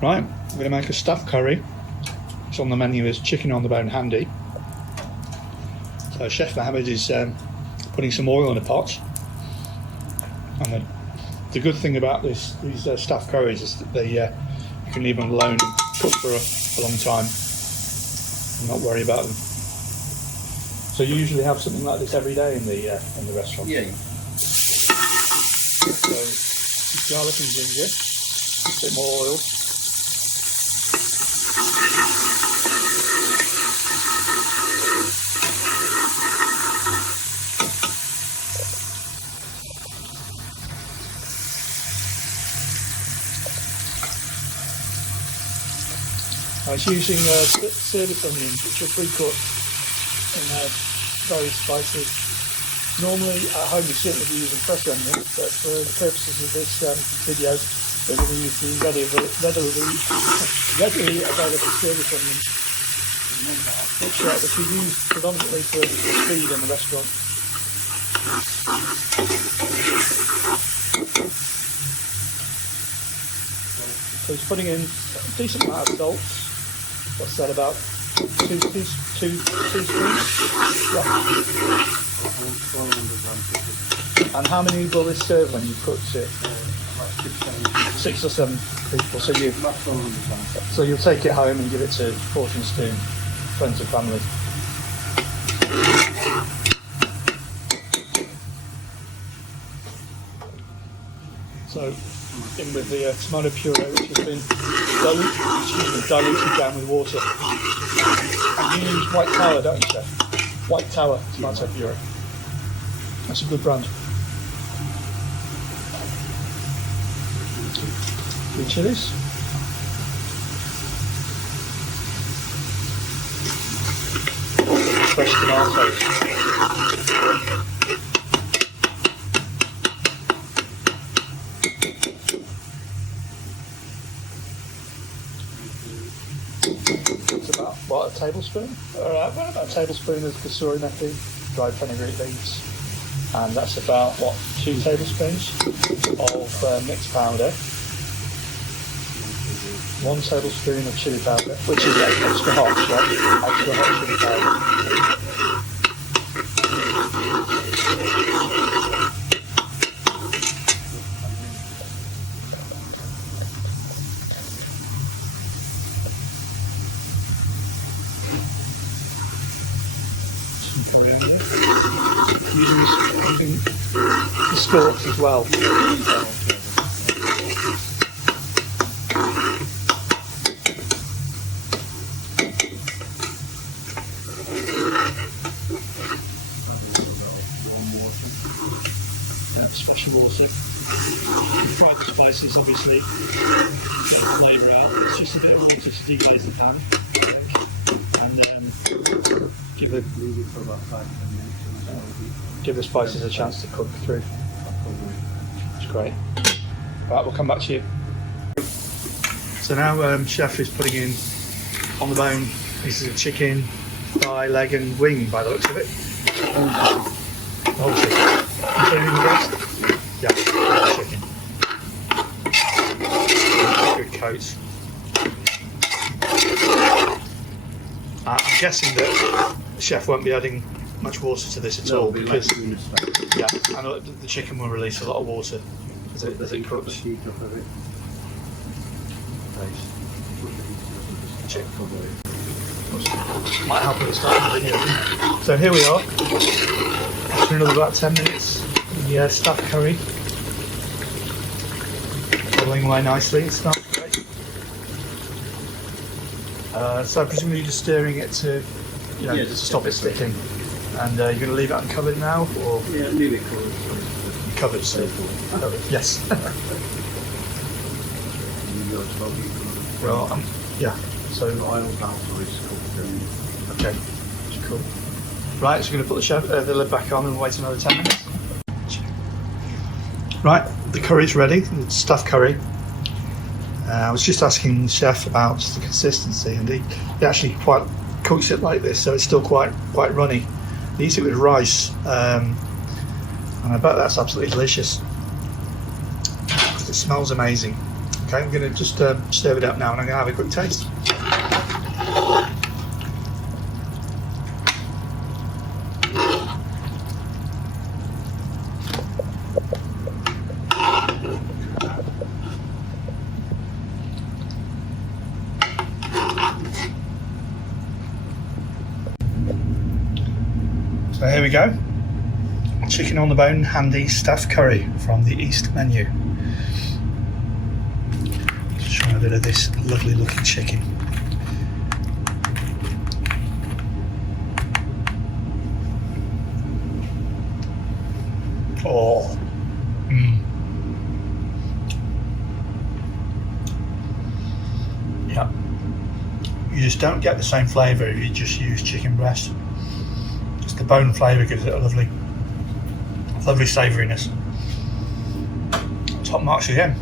Right, we're going to make a stuffed curry. It's on the menu as chicken on the bone Handi. So Chef Mohammed is putting some oil in a pot. And the good thing about these stuffed curries is that you can leave them alone and cook for a long time and not worry about them. So you usually have something like this every day in the restaurant? Yeah. So garlic and ginger, a bit more oil. I was using service onions, which are pre-cut in various spices. Normally at home we certainly be using fresh onions, but for the purposes of this video we're going to use the readily available service onions, which we use predominantly for speed in the restaurant. So he's putting in a decent amount of salt. What's that, about 2 teaspoons? Yeah. And how many will this serve when you cooked it? 6 or 7 people. So you'll take it home and give it to portion spoon, friends and family. So in with the tomato puree, which has been diluted down with water. And you use White Tower, don't you, Chef? White Tower tomato puree. That's a good brand. 3 chilies. Fresh tomatoes. It's about, what, a tablespoon? Alright, well, about a tablespoon of kasuri methi, dried fenugreek leaves. And that's about, what, 2 tablespoons of mixed powder. 1 tablespoon of chili powder, which is extra hot, right? Extra hot chili powder. Using the stalks as well. Special water. You fry the spices, obviously, get the flavour out. It's just a bit of water to deglaze the pan, and give the spices a chance to cook through. It's great. Right, we'll come back to you. So now Chef is putting in on the bone pieces of chicken, thigh, leg, and wing by the looks of it. The whole chicken. Including the breast? Yeah, chicken. Good coats. I'm guessing that the chef won't be adding much water to this at all because I know the chicken will release a lot of water as it cooks. Might help at the start of the video. So here we are. After another about 10 minutes, the stuffed curry boiling away nicely. It smells great. So presumably you're just stirring it to, to stop it sticking. And you're going to leave it uncovered now, or? Yeah, leave it covered. Covered, so covered. Yes. Well, yeah. So oil after it's cooked. Okay, cool. Right, so we're going to put the lid back on and wait another 10 minutes. Right, the curry's ready, the stuffed curry. I was just asking the chef about the consistency, and he actually quite cooks it like this, so it's still quite runny. He eats it with rice, and I bet that's absolutely delicious. It smells amazing. Okay, I'm going to just stir it up now and I'm going to have a quick taste. So here we go. Chicken on the bone Handi stuffed curry from the East menu. Just trying a bit of this lovely looking chicken. Oh, yeah. You just don't get the same flavour if you just use chicken breast. Just the bone flavour gives it a lovely savouriness. Top marks again.